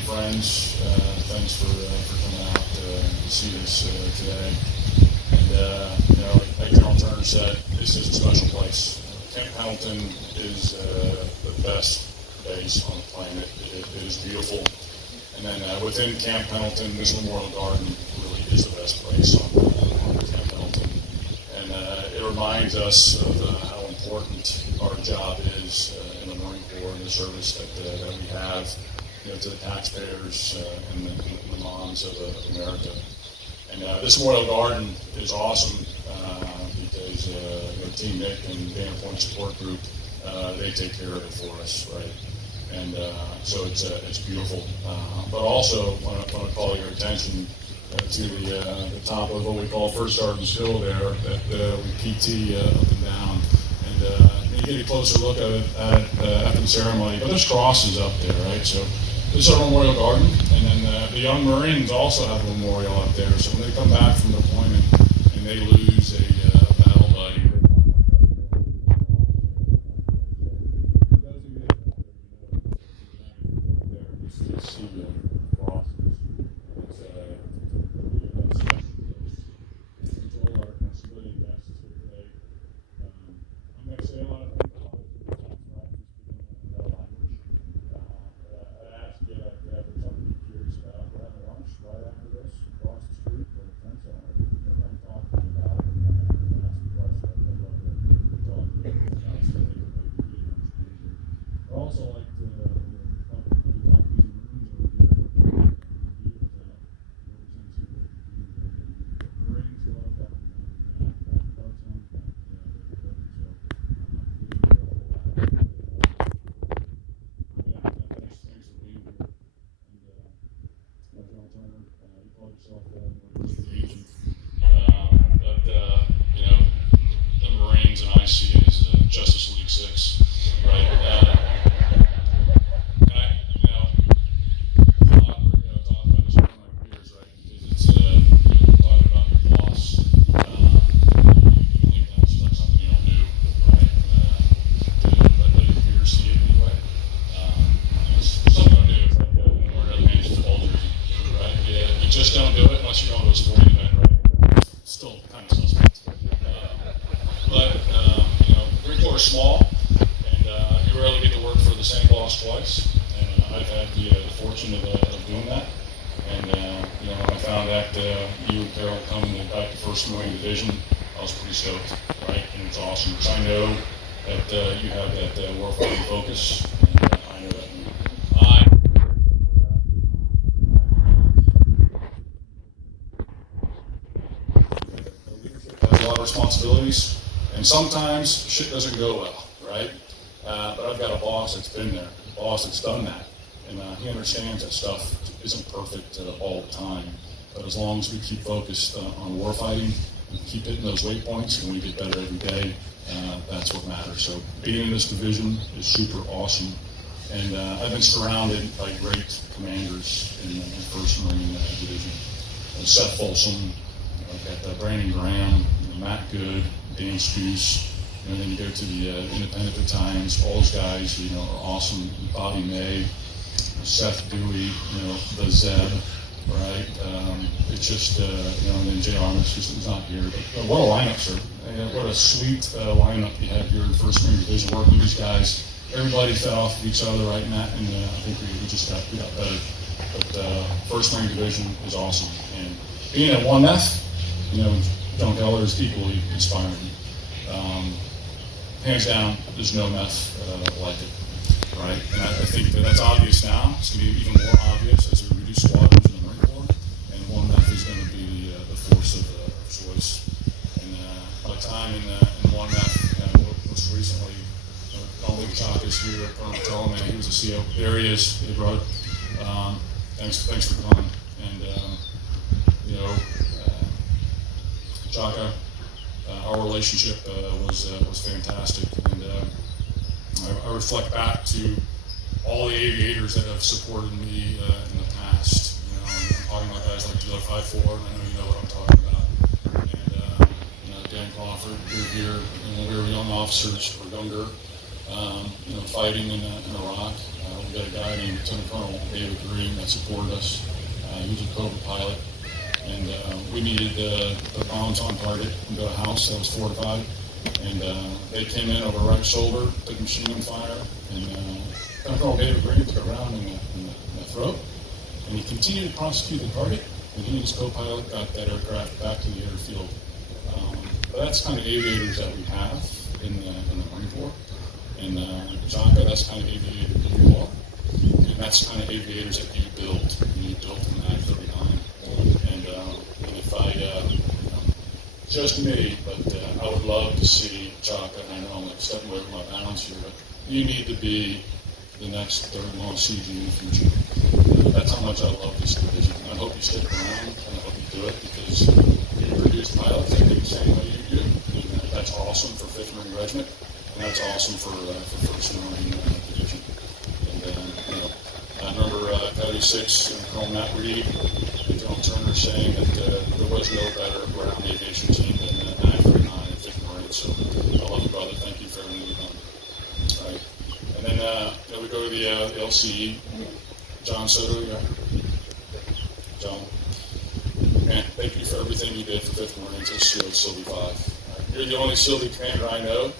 and friends, thanks for coming out to see us today. And like Colonel Turner said, this is a special place. Camp Pendleton is the best base on the planet. It is beautiful. And then within Camp Pendleton, this Memorial Garden really is the best place on Camp Pendleton. And it reminds us of how important our job is in the Marine Corps and the service that we have, to the taxpayers and the moms of America. And this Memorial Garden is awesome because Team Nick and Dana Point Support Group, they take care of it for us, right? And so it's beautiful. But also, I want to call your attention to the top of what we call First Sergeant's Hill there, that we PT up and down. And you get a closer look at it after the ceremony. But there's crosses up there, right? So this is our Memorial Garden. And then the young Marines also have a memorial up there. So when they come back from deployment and they lose a battle buddy, see the crosses. It's all our civilian guests here today. I'm going to say a lot of things about the language. I asked you if there's something you're curious about. We're having lunch right after this across the street for the fence on it. I'm talking about it and ask the question. I'd love to talk to you about something that maybe you didn't understand. I'd also like to talk to you about the Marines and I see it as Justice League 6, right? Just don't do it unless you're going to a sporting event, right? Still kind of suspect. But Marine Corps is small, and you rarely get to work for the same boss twice. And I've had the fortune of doing that. And when I found out you and Carol coming back to 1st Marine Division, I was pretty stoked, right? And it's awesome because I know that you have that warfighting focus, and I know that responsibilities, and sometimes shit doesn't go well, right? But I've got a boss that's been there, a boss that's done that, and he understands that stuff isn't perfect all the time. But as long as we keep focused on warfighting and keep hitting those waypoints, and we get better every day, that's what matters. So being in this division is super awesome, and I've been surrounded by great commanders in 1st Marine Division. Seth Folsom, I've got Brandon Graham, Matt Good, Dan Spruce, and then you go to the Independent Battalions. All those guys, are awesome. Bobby May, Seth Dewey, the Zeb, right? It's just, and then Jay Armis, who's not here. But what a lineup, sir! What a sweet lineup you have here in 1st Marine Division, working with these guys. Everybody fed off of each other, right, Matt? And I think we just got better. But 1st Marine Division is awesome, and being at 1F, John Keller is equally inspiring. Hands down, there's no meth like it, right? And I think that's obvious now. It's going to be even more obvious as we reduce squadrons in the Marine Corps, and 1F is going to be the force of choice. And my time in 1F, most recently, Colonel Chaka's here, Colonel Tellman, he was a CO. There he is. Hey, brother. Thanks for coming. And Chaka, our relationship was fantastic, and I reflect back to all the aviators that have supported me in the past. I'm talking about guys like Dealer 5-4, and I know you know what I'm talking about. And Dan Crawford, you're here, we were young officers or younger. fighting in Iraq. We got a guy named Lieutenant Colonel David Green that supported us. He was a Cobra pilot, and we needed the bombs on target into a house that was fortified. And they came in over right shoulder, took machine gun fire, and Lieutenant Colonel David Green took a round in the throat, and he continued to prosecute the target. And he and his co-pilot got that aircraft back to the airfield. But that's kind of aviators that we have in the Marine Corps. And Jaka, that's kind of aviator that you are. And that's kind of aviators that you build. You built in the I-39. And if I, just me, but I would love to see Jaka, and I know I'm like stepping away from my balance here, but you need to be the next third long CG in the future. That's how much I love this division. I hope you stick around, and I hope you do it, because you produce pilots that do the same way you do. And that's awesome for 5th Marine Regiment, and that's awesome for 1st Marine Division. And I remember Cody 6, Colonel Matt Reed, and General Turner saying that there was no better ground aviation team than 939 and 5th Marine. So I love you, brother. Thank you for everything you've done. All right. And then we go to the LCE. John Soto, yeah. John. Man, thank you for everything you did for 5th Marines as SEAL Sylvie 5. You're the only Sylvie commander I know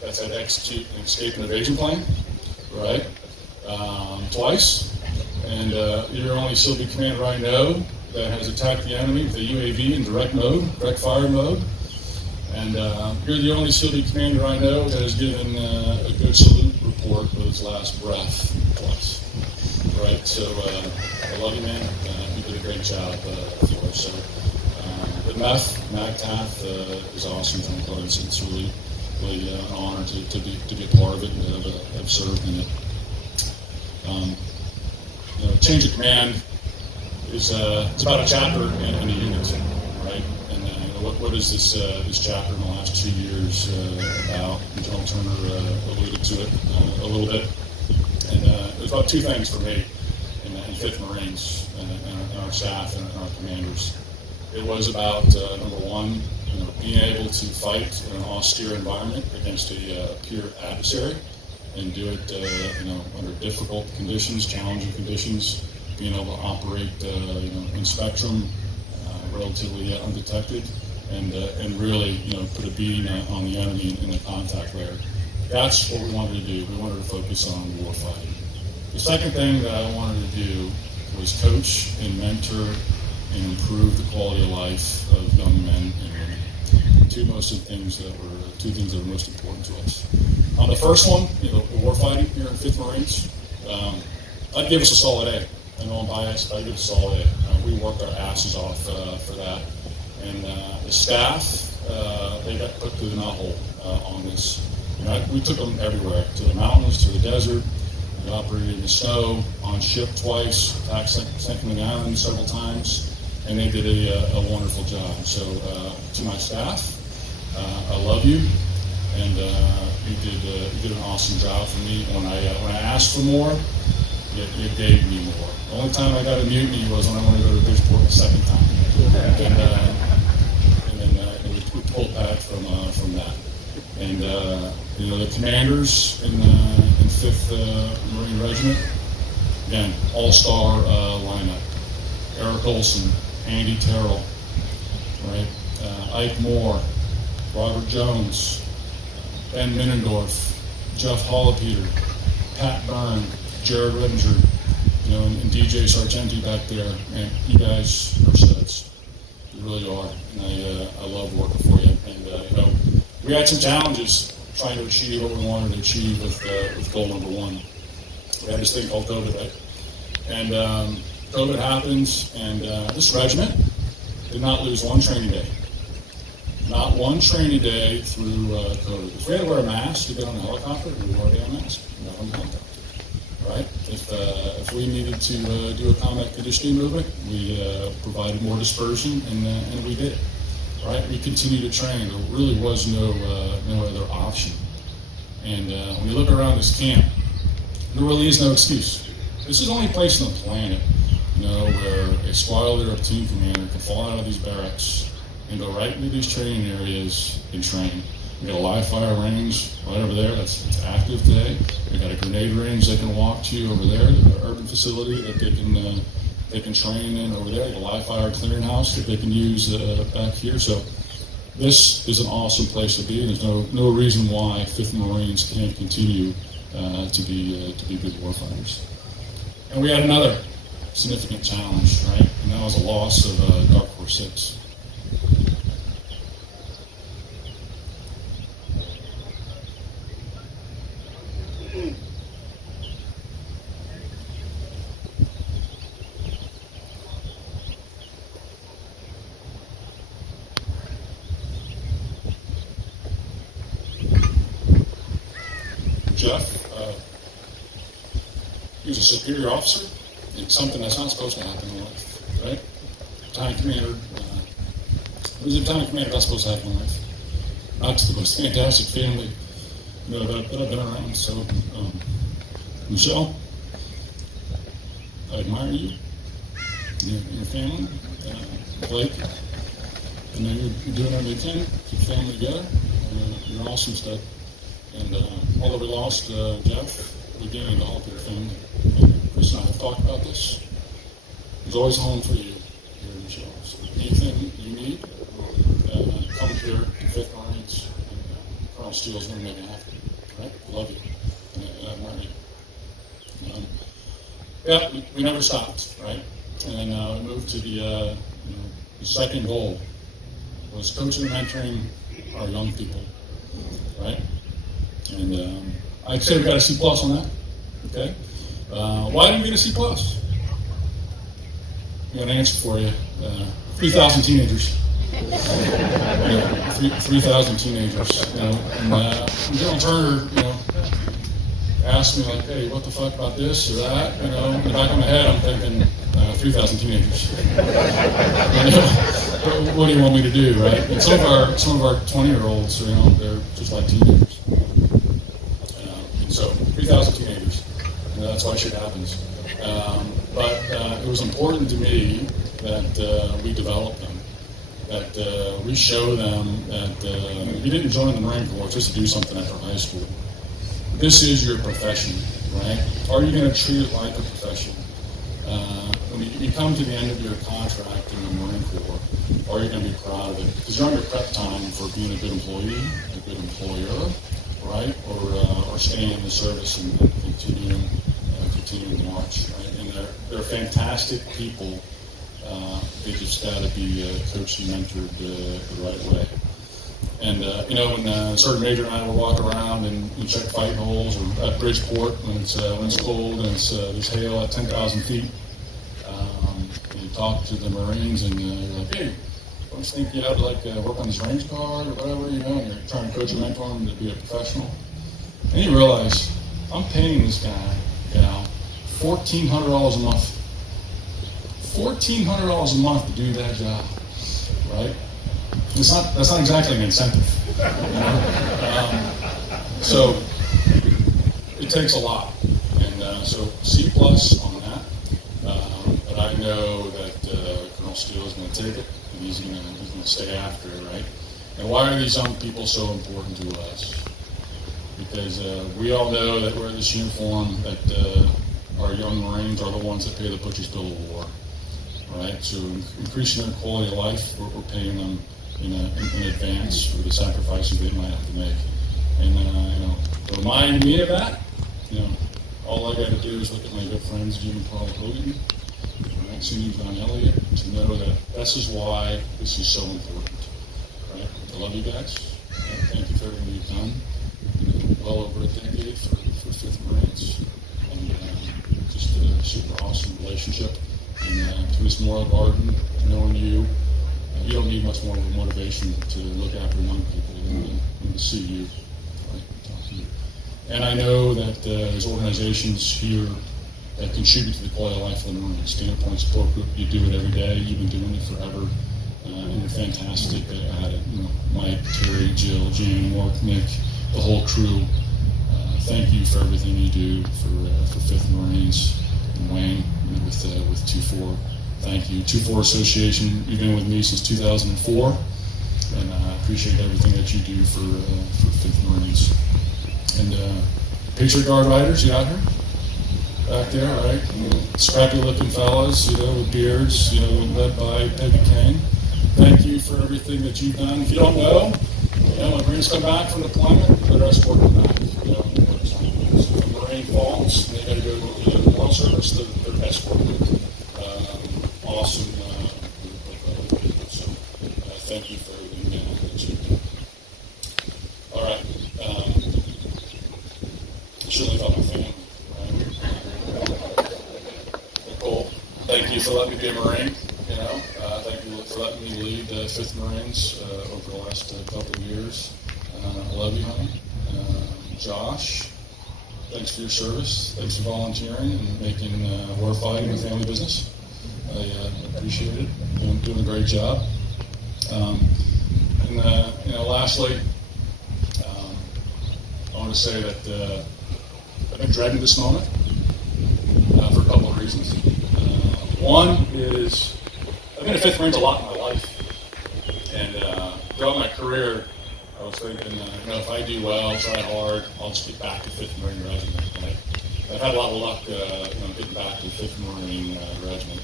that's had to execute an escape and evasion plane, right? Twice. And you're the only Sylvie commander I know that has attacked the enemy with a UAV in direct fire mode. And you're the only Sylvie commander I know that has given a good salute report with his last breath twice. Right, so I love you, man. You did a great job for us. So the MAGTAF is awesome, Tom Close. It's really an honor to be a part of it and have served in it. Change of command is it's about a chapter in a unit, right? And what is this chapter in the last 2 years about? General Turner alluded to it a little bit. And it was about two things for me in 5th Marines and our staff and our commanders. It was about, number one, being able to fight in an austere environment against a peer adversary and do it under difficult conditions, challenging conditions, being able to operate in spectrum relatively undetected and really put a beating on the enemy in the contact layer. That's what we wanted to do. We wanted to focus on warfighting. The second thing that I wanted to do was coach and mentor and improve the quality of life of young men and women. Two things that are most important to us. On the first one, warfighting here in 5th Marines, I'd give us a solid A. I know I'm biased, but I'd give us a solid A. We worked our asses off for that. And the staff, they got put through the knothole on this. We took them everywhere, to the mountains, to the desert. We operated in the snow, on ship twice, attacked St. Island several times, and they did a wonderful job. So to my staff, I love you, and you did an awesome job for me. When I asked for more, you gave me more. The only time I got a mutiny was when I wanted to go to Bridgeport the second time, and then we pulled back from that. And the commanders in 5th Marine Regiment, again, all-star lineup. Eric Olson, Andy Terrell, right? Ike Moore, Robert Jones, Ben Minnendorf, Jeff Hollapeter, Pat Byrne, Jared Redinger, and DJ Sargenti back there. Man, you guys are studs. You really are. And I love working for you. And, we had some challenges trying to achieve what we wanted to achieve with goal number one. We had this thing called COVID, right? And COVID happens, and this regiment did not lose one training day. Not one training day through COVID. If we had to wear a mask to get on a helicopter, we wore a mask. We got on the helicopter. Right? If we needed to do a combat conditioning movement, we provided more dispersion, and we did it. Right? We continued to train. There really was no other option. And when you look around this camp, there really is no excuse. This is the only place on the planet, where a squad leader or team commander can fall out of these barracks and go right into these training areas and train. We got a live fire range right over there that's active today. We got a grenade range they can walk to over there. There's an urban facility that they can train in over there. A live fire clearinghouse that they can use back here. So this is an awesome place to be. There's no reason why 5th Marines can't continue to be good warfighters. And we had another significant challenge, right? And that was a loss of Dark Horse 6. Jeff, he was a superior officer. It's something that's not supposed to happen in life, right? Battalion commander, he was a battalion commander, that's supposed to happen in life. Not to the most fantastic family that I've been around. So, Michelle, I admire you, your family, Blake. I know you're doing everything to keep the family together. You're an awesome stud. And although we lost Jeff, we gained all of your family. Chris and I have talked about this. There's always a home for you here in Michelle. So anything you need, come here to 5th Marines. And Colonel Steele's going to make it happen. Right? I love you. And I admire you. Yeah, we never stopped, right? And we moved to the second goal was coaching and mentoring our young people, right? And I'd say we got a C+ on that. Okay. Why did we get a C+? I got an answer for you. 3,000 teenagers. 3,000 teenagers. And General Turner, asked me like, "Hey, what the fuck about this or that?" In the back of my head, I'm thinking 3,000 teenagers. What do you want me to do, right? And some of our 20-year-olds, they're just like teenagers. So 3,000 teenagers. That's why shit happens. But it was important to me that we develop them, that we show them that you didn't join the Marine Corps just to do something after high school. This is your profession, right? Are you going to treat it like a profession? When you come to the end of your contract in the Marine Corps, are you going to be proud of it? Because you're on your prep time for being a good employee, a good employer, right? Or staying in the service and continuing the march, right? And they're fantastic people. They just got to be coached and mentored the right way. And when Sergeant Major and I will walk around and we check fighting holes, or at Bridgeport when it's cold and there's hail at 10,000 feet, you talk to the Marines and you're like, "Hey, don't you think you have to work on this range card or whatever?" And you're trying to coach and mentor them to be a professional. And you realize I'm paying this guy, gal, $1,400 a month. $1,400 a month to do that job, right? That's not exactly an incentive, So it takes a lot, and so C+ on that. But I know that Colonel Steele is going to take it, and he's going to stay after it, right? And why are these young people so important to us? Because we all know that we're this uniform, that our young Marines are the ones that pay the butcher's bill of war, right? So increasing their quality of life, we're paying them in advance for the sacrifices they might have to make. And to remind me of that, all I got to do is look at my good friends Jim and Paul Hogan, right, Cindy John Elliott, to know that this is why this is so important. Right? I love you guys. Thank you for everything you've done. Well over a decade for 5th Marines, and just a super awesome relationship. And to Miss Moral Garden, knowing you. You don't need much more of a motivation to look after young people than to see you, right? Talk to you. And I know that there's organizations here that contribute to the quality of life of the Marines. Standard Point Support Group, you do it every day. You've been doing it forever, and you're fantastic at it. Mike, Terry, Jill, Jane, Mark, Nick, the whole crew. Thank you for everything you do for 5th Marines and Wayne with 2-4. Thank you. 2-4 Association, you've been with me since 2004. and I appreciate everything that you do for 5th Marines. And Patriot Guard riders, you out here? Back there, right? Scrappy looking fellas, with beards, led by Peggy Kane. Thank you for everything that you've done. If you don't know, when Marines come back from deployment, they're escorted back. If a Marine falls, they got to go to the memorial service, they're escorted. Awesome group of people. So thank you for everything that you do. All right. I shouldn't have thought my family. Nicole, thank you for letting me be a Marine. Thank you for letting me lead the 5th Marines over the last couple of years. I love you, honey. Josh, thanks for your service. Thanks for volunteering and making warfighting a family business. I appreciate it. Doing a great job. Lastly, I want to say that I've been dreading this moment for a couple of reasons. One is I've been a 5th Marines a lot in my life, and throughout my career, I was thinking, if I do well, try hard, I'll just get back to 5th Marine Regiment. Right? I've had a lot of luck, getting back to 5th Marine Regiment.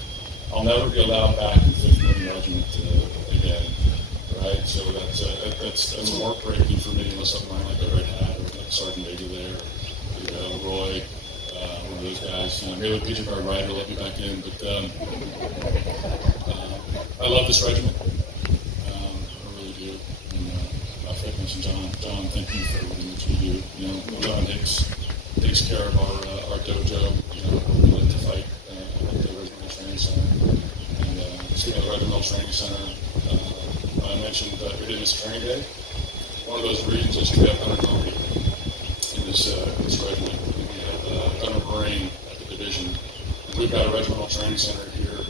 I'll never be allowed back to 5th Marine Regiment again, right? So that's heartbreaking for me unless something like I already had, or like Sergeant Major there, Roy, one of those guys. Maybe a Patriot Guard rider let me back in, but I love this regiment. I really do. And I forgot to mention John, thank you for everything that you do. John takes care of our dojo. We like to fight at the Regimental Training Center. And speaking of the Regimental Training Center, I mentioned we did this training day. One of those reasons is we have 100 people in this regiment. We have a Marine at the division. And we've got a Regimental Training Center here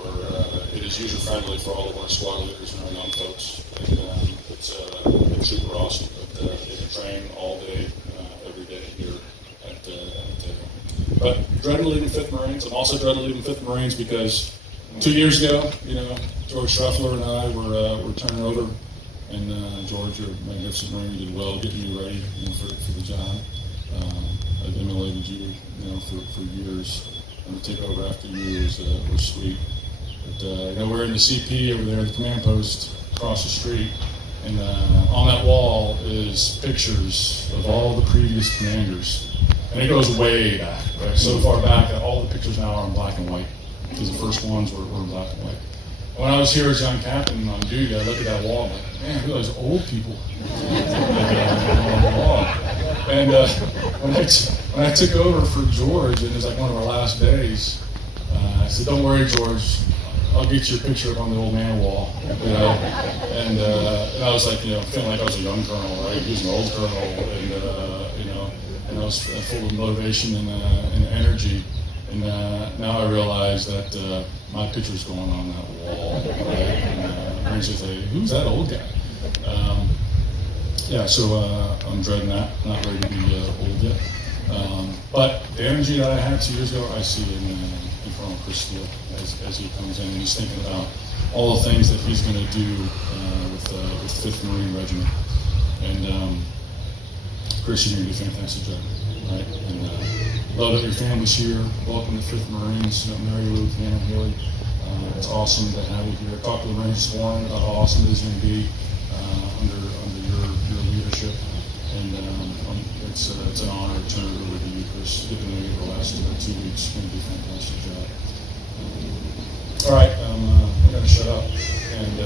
where it is user-friendly for all of our squad leaders and our young folks. And it's super awesome. But they can train all day, every day here But dreading leaving 5th Marines. I'm also dreading leaving 5th Marines because 2 years ago, George Schruffler and I were turning over, and George, you're a magnificent Marine. You did well getting you ready for the job. I've emulated you, for years. And to take over after you was sweet. But we're in the CP over there, the command post across the street, and on that wall is pictures of all the previous commanders. And it goes way back, right? So far back that all the pictures now are in black and white, because the first ones were in black and white. When I was here as young captain on duty, I looked at that wall and I'm like, man, look at those old people on the wall. And when I took over for George, and it was like one of our last days, I said, don't worry, George, I'll get you a picture up on the old man wall. And I was like, feeling like I was a young colonel, right? He was an old colonel, and I was full of motivation and energy. And now I realize that my picture's going on that wall, right? And I used to say, who's that old guy? So I'm dreading that. Not ready to be old yet. But the energy that I had 2 years ago, I see in Colonel Chris Steele as he comes in, and he's thinking about all the things that he's going to do with 5th Marine Regiment. And Chris, you're going to do a fantastic job, right? And love that your family's here. Welcome to 5th Marines, Mary Lou, Hannah, Haley. It's awesome to have you here. I talked to the Marines this morning about how awesome it is going to be under your leadership. And it's an honor to turn it over to you, Chris. Getting to know you the last 2 weeks. It's going to be a fantastic job. All right, I'm going to shut up. And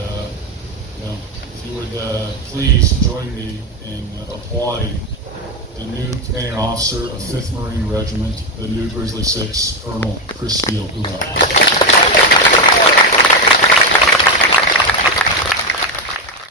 if you would please join me in applauding the new commanding officer of 5th Marine Regiment, the new Grizzly 6, Colonel Chris Steele.